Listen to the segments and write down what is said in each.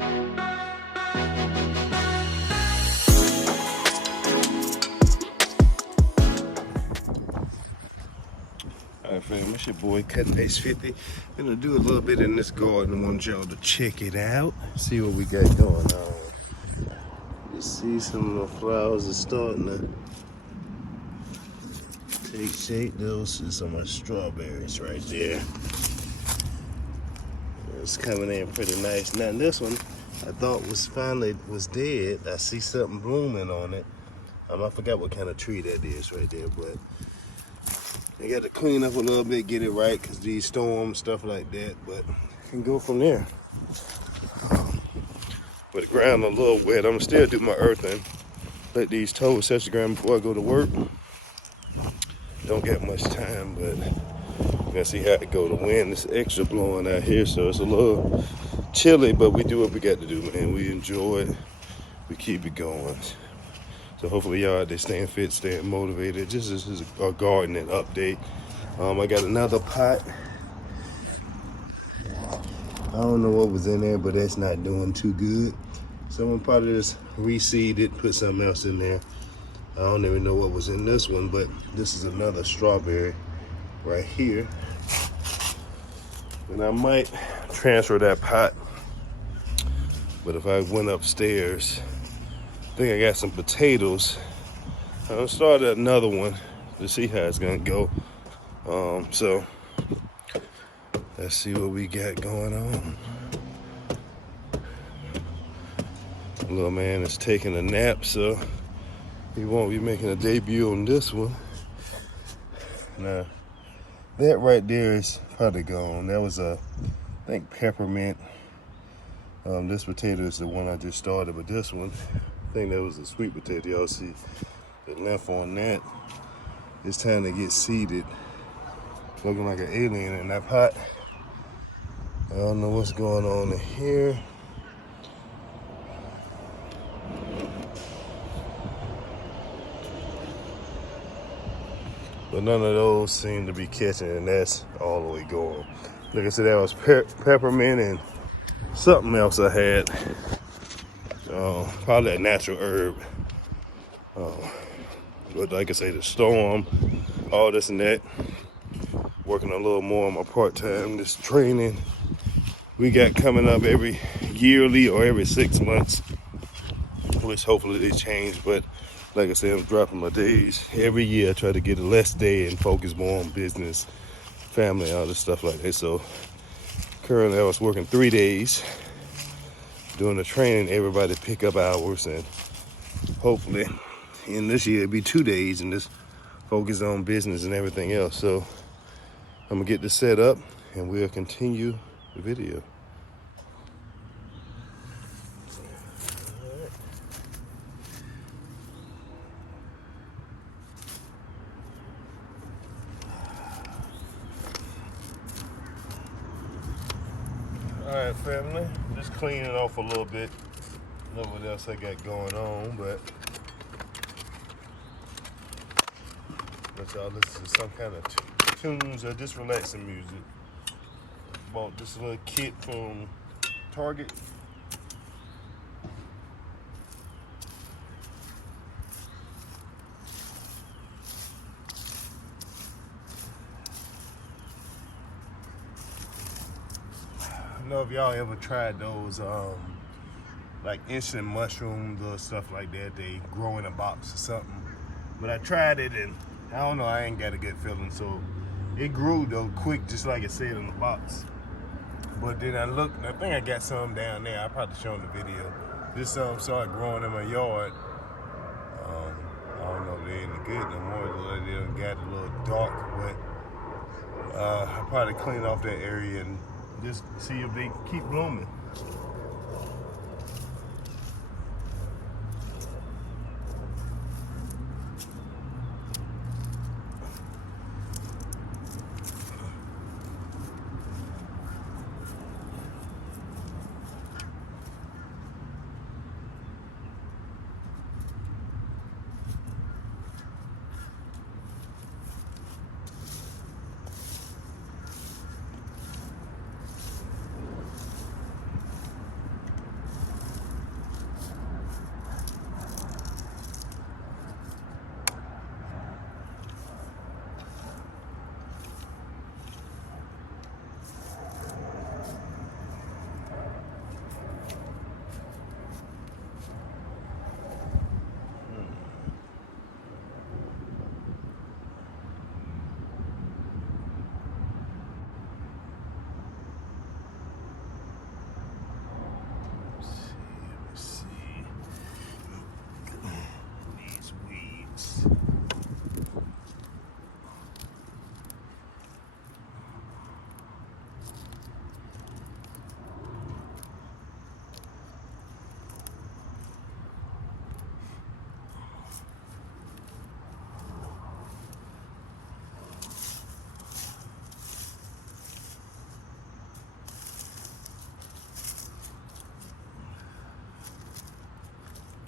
Alright fam, it's your boy Cutting Base 50. Gonna do a little bit in this garden. I want y'all to check it out. See what we got going on. You see some of the flowers are starting to take shape. Those are some of the strawberries right there. It's coming in pretty nice. Now this one I thought was dead. I see something blooming on it. I forgot what kind of tree that is right there, but I got to clean up a little bit, get it right, because these storms, stuff like that, but can go from there. But the ground a little wet. I'm gonna still do my earthing. Let these toes touch the ground before I go to work. Don't get much time, but we're gonna see how it go. The wind is extra blowing out here, so it's a little chilly, but we do what we got to do, man. We enjoy it. We keep it going. So hopefully y'all out there staying fit, staying motivated. This is a gardening update. I got another pot. I don't know what was in there, but that's not doing too good. Someone probably just reseed it, put something else in there. I don't even know what was in this one, but this is another strawberry right here. And I might transfer that pot. But if I went upstairs, I think I got some potatoes. I'm gonna start another one to see how it's gonna go. So let's see what we got going on. Little man is taking a nap, so he won't be making a debut on this one. Now, that right there is probably gone. That was I think peppermint. This potato is the one I just started, but this one, I think that was a sweet potato. Y'all see the length on that. It's time to get seeded. Looking like an alien in that pot. I don't know what's going on in here. But none of those seem to be catching, and that's all the way going. Like I said, that was peppermint and something else I had. Probably a natural herb. But like I say, the storm, all this and that. Working a little more on my part-time, this training we got coming up every yearly or every 6 months, which hopefully they change. But like I said, I'm dropping my days every year. I try to get a less day and focus more on business, family, all this stuff like that. So currently I was working 3 days doing the training, everybody pick up hours, and hopefully in this year it'll be 2 days and just focus on business and everything else. So I'm gonna get this set up and we'll continue the video. All right, family, just cleaning off a little bit. I don't know what else I got going on, but y'all listen to some kind of tunes or just relaxing music. Bought this little kit from Target. I don't know if y'all ever tried those like instant mushrooms or stuff like that. They grow in a box or something. But I tried it and I don't know, I ain't got a good feeling. So it grew though quick, just like it said in the box. But then I looked, and I think I got some down there. I probably showed the video. This started growing in my yard. I don't know if they ain't good no more. They done got a little dark, but I probably clean off that area and just see if they keep blooming.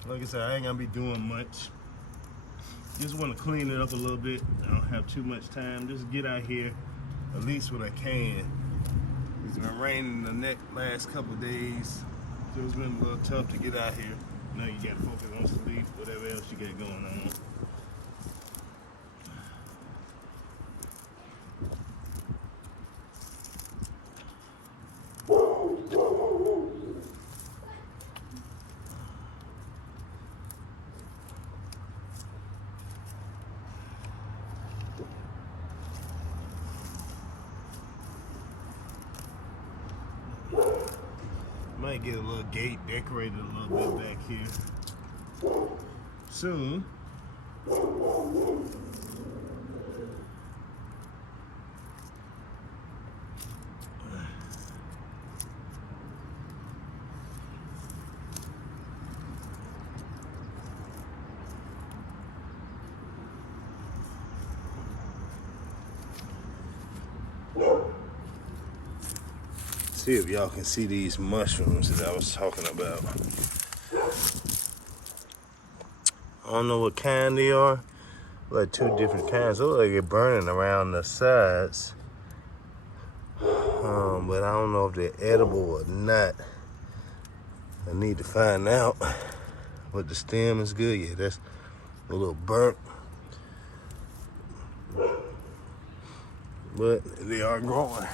Like I said, I ain't gonna be doing much. Just want to clean it up a little bit. I don't have too much time. Just get out here at least when I can. It's been raining the last couple of days, so it's been a little tough to get out here. Now you gotta focus on sleep, whatever else you got going on. Might get a little gate decorated a little bit back here soon. See if y'all can see these mushrooms that I was talking about. I don't know what kind they are. Like two different kinds. They look like they're burning around the sides. But I don't know if they're edible or not. I need to find out. But the stem is good. Yeah, that's a little burnt. But they are growing.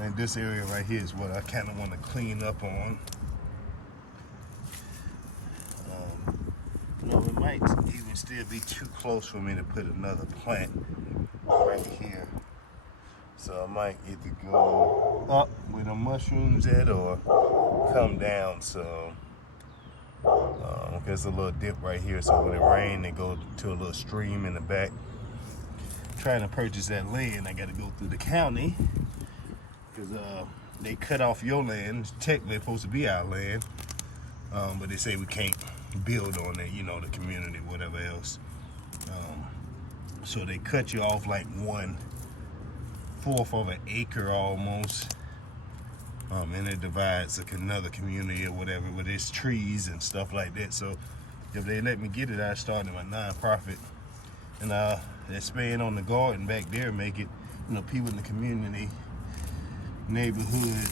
And this area right here is what I kind of want to clean up on. You know, it might even still be too close for me to put another plant right here. So I might either go up where the mushrooms at or come down. So there's a little dip right here. So when it rains, they go to a little stream in the back. Trying to purchase that land, I got to go through the county. Because they cut off your land. It's technically supposed to be our land, but they say we can't build on it, you know, the community, whatever else. So they cut you off like 1/4 of an acre almost, and it divides like another community or whatever with its trees and stuff like that. So if they let me get it, I started my nonprofit, and expand on the garden back there, make it, you know, people in the community, neighborhood,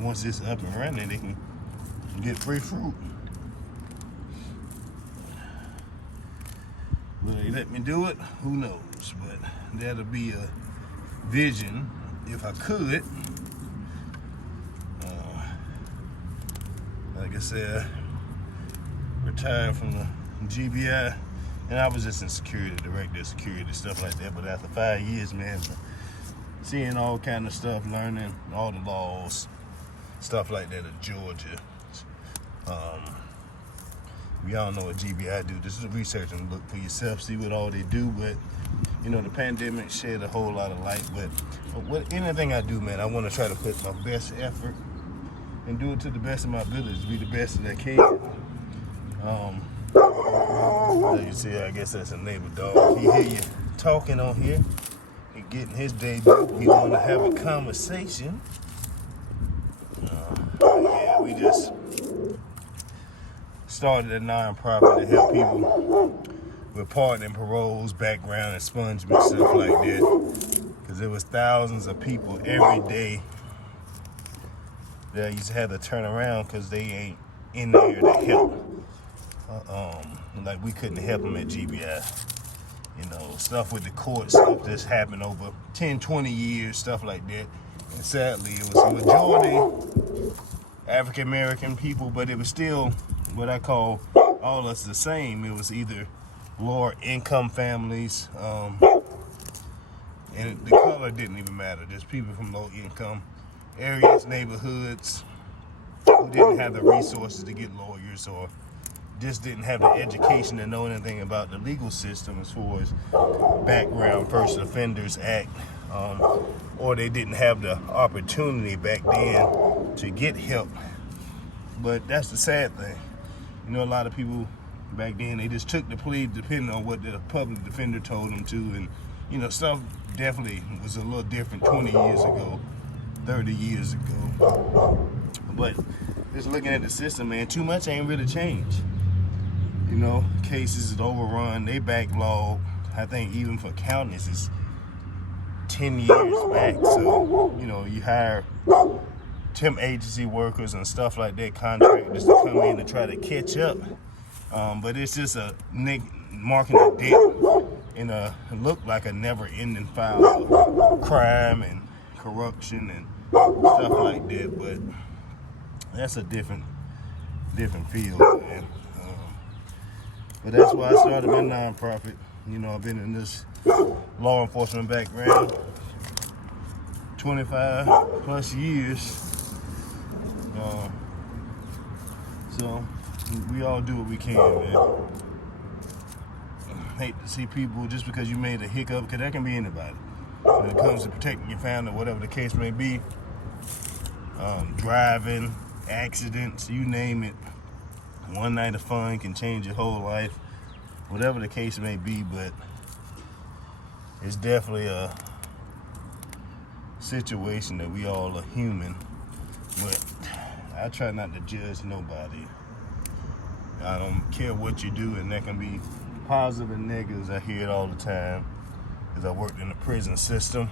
once it's up and running, they can get free fruit. Will they let me do it? Who knows? But that'll be a vision if I could. Like I said, retired from the GBI, and I was just in security, director of security, stuff like that. But after 5 years, man, seeing all kind of stuff, learning all the laws, stuff like that in Georgia. Y'all know what GBI do. This is research and look for yourself, see what all they do. But you know, the pandemic shed a whole lot of light. But anything I do, man, I want to try to put my best effort and do it to the best of my abilities, be the best that I can. As you see, I guess that's a neighbor dog. He hear you talking on here. He getting his debut. He want to have a conversation. Yeah, we just started a nonprofit to help people with pardon and paroles, background expungement, stuff like that. Because there was thousands of people every day that used to have to turn around because they ain't in there to help. Like we couldn't help them at GBI. You know, stuff with the court, stuff that's happened over 10, 20 years, stuff like that. And sadly, it was a majority African-American people, but it was still what I call all us the same. It was either lower income families, and the color didn't even matter. There's people from low income areas, neighborhoods, who didn't have the resources to get lawyers, or just didn't have the education to know anything about the legal system as far as background First Offenders Act, or they didn't have the opportunity back then to get help. But that's the sad thing. You know, a lot of people back then, they just took the plea depending on what the public defender told them to, and you know, stuff definitely was a little different 20 years ago, 30 years ago. But just looking at the system, man, too much ain't really changed. You know, cases is overrun, they backlog. I think even for counties, it's 10 years back. So, you know, you hire temp agency workers and stuff like that, contractors to come in to try to catch up. But it's just a marking a dent in a look like a never-ending file of crime and corruption and stuff like that. But that's a different field, man. But that's why I started my nonprofit. You know, I've been in this law enforcement background 25 plus years. So we all do what we can, man. Hate to see people just because you made a hiccup, because that can be anybody. When it comes to protecting your family, whatever the case may be, driving, accidents, you name it. One night of fun can change your whole life, whatever the case may be. But it's definitely a situation that we all are human. But I try not to judge nobody. I don't care what you do, and that can be positive and negatives. I hear it all the time because I worked in the prison system.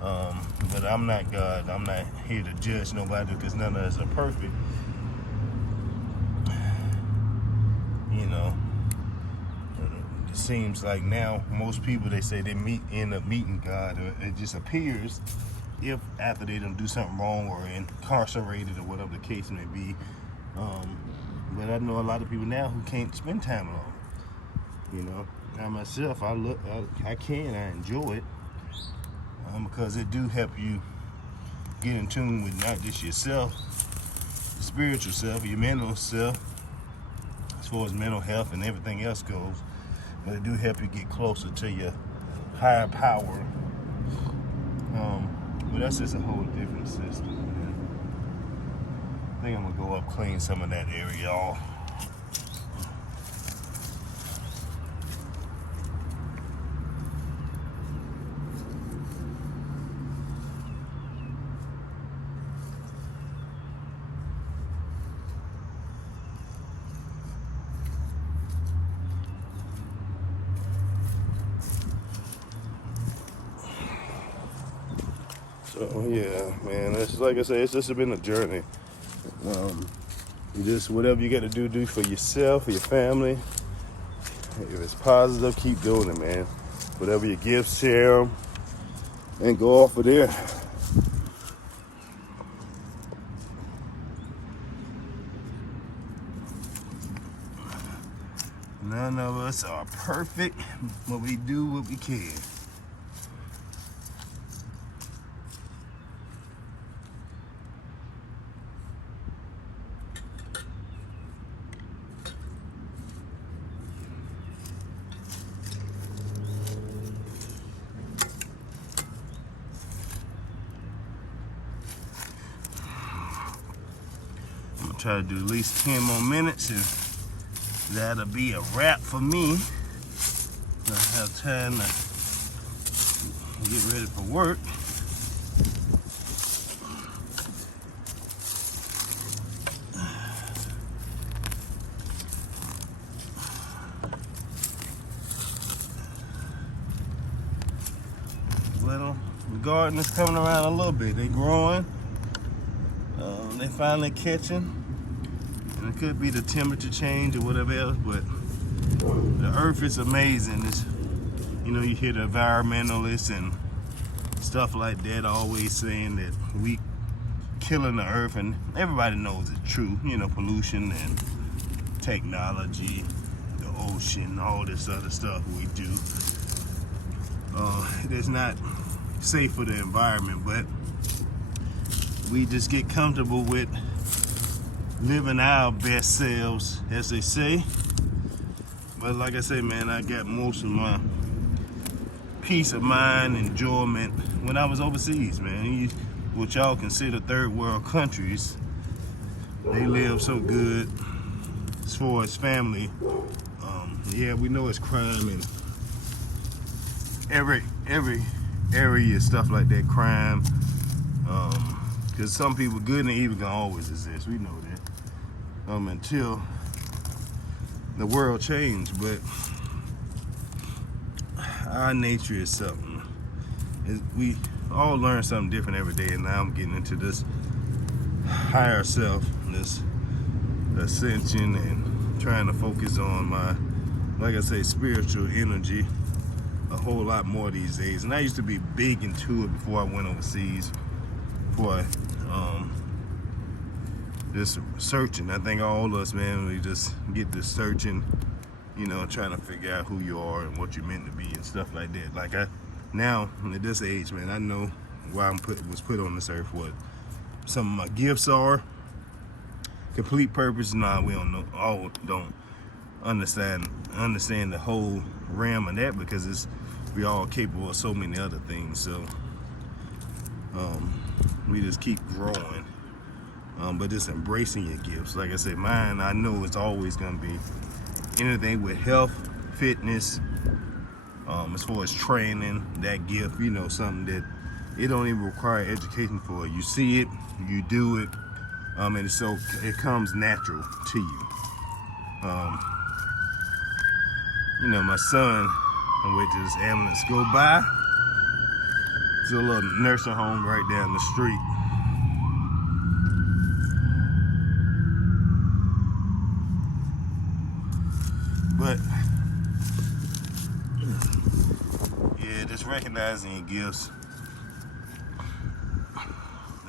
But I'm not God. I'm not here to judge nobody because none of us are perfect. You know, it seems like now most people, they say they end up meeting God. It just appears if after they don't do something wrong or incarcerated or whatever the case may be. But I know a lot of people now who can't spend time alone. You know, I myself, I enjoy it because it do help you get in tune with not just yourself, the spiritual self, your mental self, as far as mental health and everything else goes. But it do help you get closer to your higher power. But that's just a whole different system, man. I think I'm gonna go up, clean some of that area off. So yeah, man, it's like I said, it's just been a journey. You just, whatever you got to do for yourself, for your family. If it's positive, keep doing it, man. Whatever your gifts, share them, and go off of there. None of us are perfect, but we do what we can. Try to do at least 10 more minutes and that'll be a wrap for me. I have time to get ready for work. Well, the garden is coming around a little bit. They're growing. They finally catching. And it could be the temperature change or whatever else, but the earth is amazing. It's, you know, you hear the environmentalists and stuff like that always saying that we killing the earth, and everybody knows it's true. You know, pollution and technology, the ocean, all this other stuff we do. It's not safe for the environment, but we just get comfortable with living our best selves, as they say. But like I say, man, I got most of my peace of mind, enjoyment when I was overseas, man. What y'all consider third world countries, they live so good as far as family. Yeah, we know it's crime in every area, stuff like that, crime. Because some people, good and evil, gonna always exist. We know that. Until the world changed, but our nature is something. We all learn something different every day, and now I'm getting into this higher self, this ascension, and trying to focus on my, like I say, spiritual energy a whole lot more these days. And I used to be big into it before I went overseas, before I just searching. I think all of us, man, we just get this searching, you know, trying to figure out who you are and what you're meant to be and stuff like that. Like now at this age, man, I know why was put on this earth, what some of my gifts are. Complete purpose, nah, we don't know. All don't understand the whole realm of that, because we all capable of so many other things. So we just keep growing. But just embracing your gifts. Like I said, mine, I know it's always gonna be anything with health, fitness, as far as training, that gift, you know, something that it don't even require education for. You see it, you do it, and so it comes natural to you. You know, my son, I wait till this ambulance go by. It's a little nursing home right down the street. But yeah, just recognizing your gifts.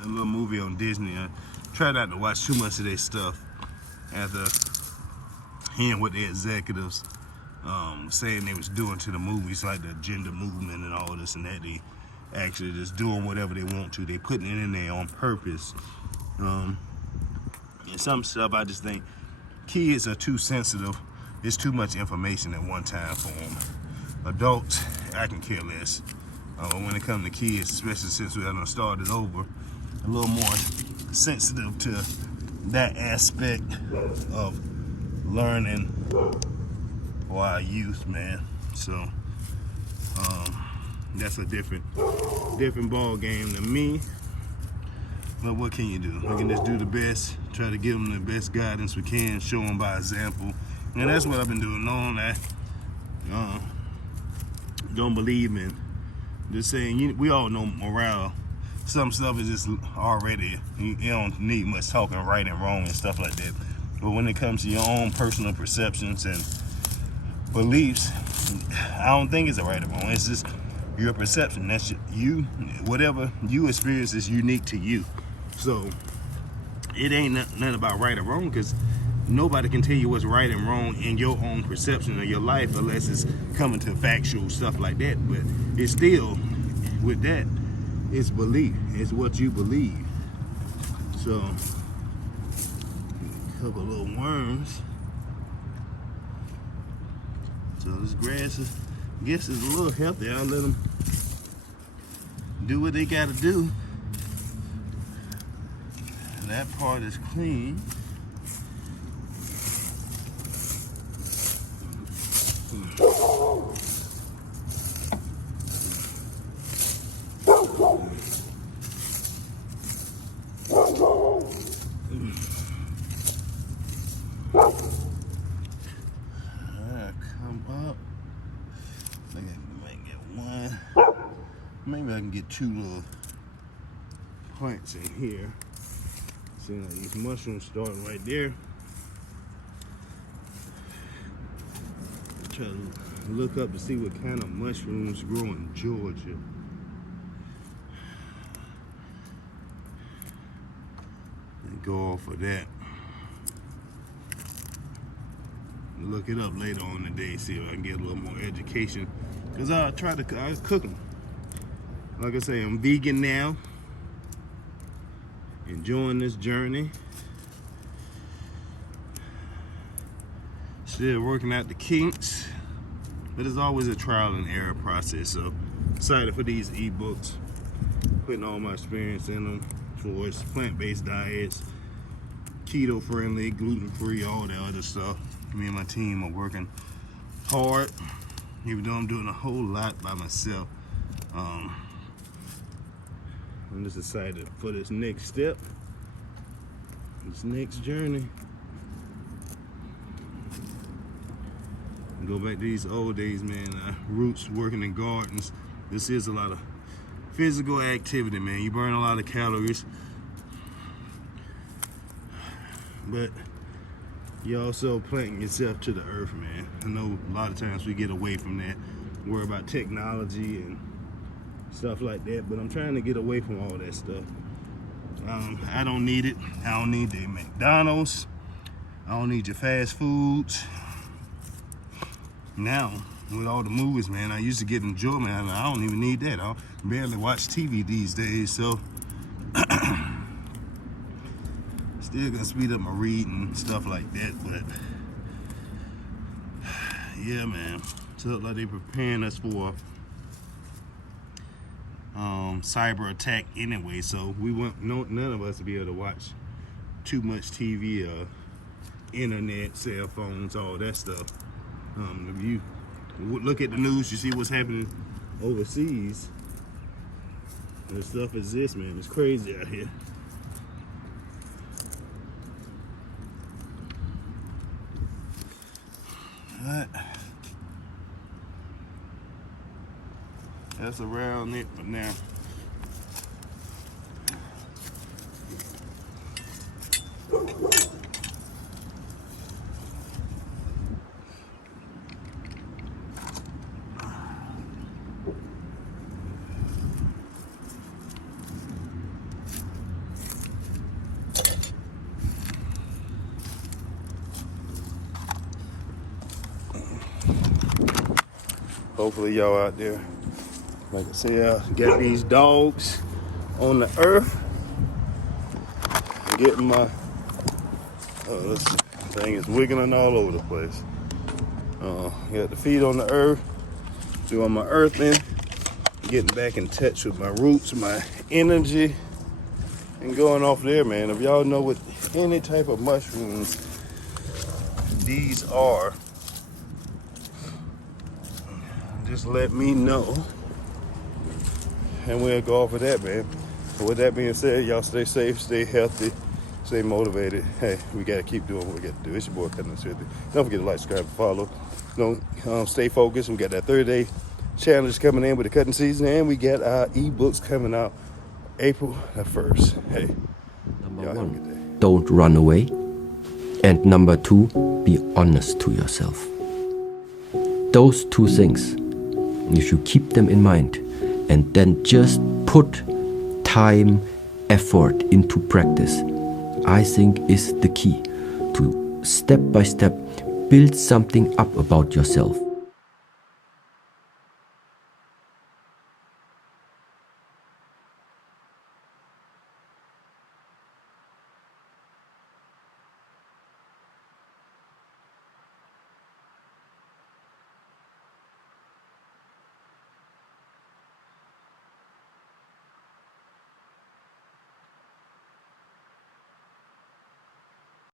A little movie on Disney. I try not to watch too much of their stuff after hearing what the executives saying they was doing to the movies, like the gender movement and all this and that. They actually just doing whatever they want to. They putting it in there on purpose. And some stuff I just think kids are too sensitive. There's too much information at one time for them. Adults, I can care less. When it comes to kids, especially since we haven't started over, a little more sensitive to that aspect of learning for our youth, man. So that's a different ball game than me. But what can you do? We can just do the best, try to give them the best guidance we can, show them by example. And that's what I've been doing. Knowing that don't believe in just saying, we all know morale. Some stuff is just already, you don't need much talking right and wrong and stuff like that. But when it comes to your own personal perceptions and beliefs, I don't think it's a right or wrong. It's just your perception. That's you. Whatever you experience is unique to you. So it ain't nothing about right or wrong, because nobody can tell you what's right and wrong in your own perception of your life unless it's coming to factual stuff like that. But it's still, with that, it's belief. It's what you believe. So, a couple of little worms. So this grass is, I guess, is a little healthy. I'll let them do what they gotta do. That part is clean. Come up. I might get one. Maybe I can get two little plants in here. See, like these mushrooms starting right there. Try to look up to see what kind of mushrooms grow in Georgia. And go off of that. look it up later on today, see if I can get a little more education. Cause I was cooking. Like I say, I'm vegan now. Enjoying this journey. Still working out the kinks. But it's always a trial and error process. So excited for these ebooks. Putting all my experience in them towards plant-based diets, keto friendly, gluten-free, all that other stuff. Me and my team are working hard, even though I'm doing a whole lot by myself. I'm just excited for this next step, this next journey. Go back to these old days, man. Roots, working in gardens. This is a lot of physical activity, man. You burn a lot of calories, but you also planting yourself to the earth, man. I know a lot of times we get away from that, worry about technology and stuff like that, but I'm trying to get away from all that stuff. I don't need it. I don't need the McDonald's. I don't need your fast foods. Now, with all the movies, man, I used to get enjoyment out of it. I don't even need that. I barely watch TV these days, so still gonna speed up my reading and stuff like that, but yeah, man. So look like they preparing us for cyber attack anyway, so we want none of us to be able to watch too much TV, internet, cell phones, all that stuff. If you look at the news, you see what's happening overseas. And stuff is this, man. It's crazy out here. Alright. That's around it for now. Hopefully y'all out there, like I said, got these dogs on the earth. Getting my, this thing is wiggling all over the place. Got the feet on the earth, doing my earthing, getting back in touch with my roots, my energy, and going off there, man. If y'all know what any type of mushrooms these are, just let me know, and we'll go off of that, man. But with that being said, y'all stay safe, stay healthy, stay motivated. Hey, we gotta keep doing what we gotta do. It's your boy, Pocket Nutritionist. Don't forget to like, subscribe, and follow. Don't stay focused. We got that 30-day challenge coming in with the cutting season, and we got our ebooks coming out April the 1st. Hey, number one, don't run away, and number two, be honest to yourself. Those two things, you should keep them in mind, and then just put time, effort into practice. I think is the key to step by step build something up about yourself.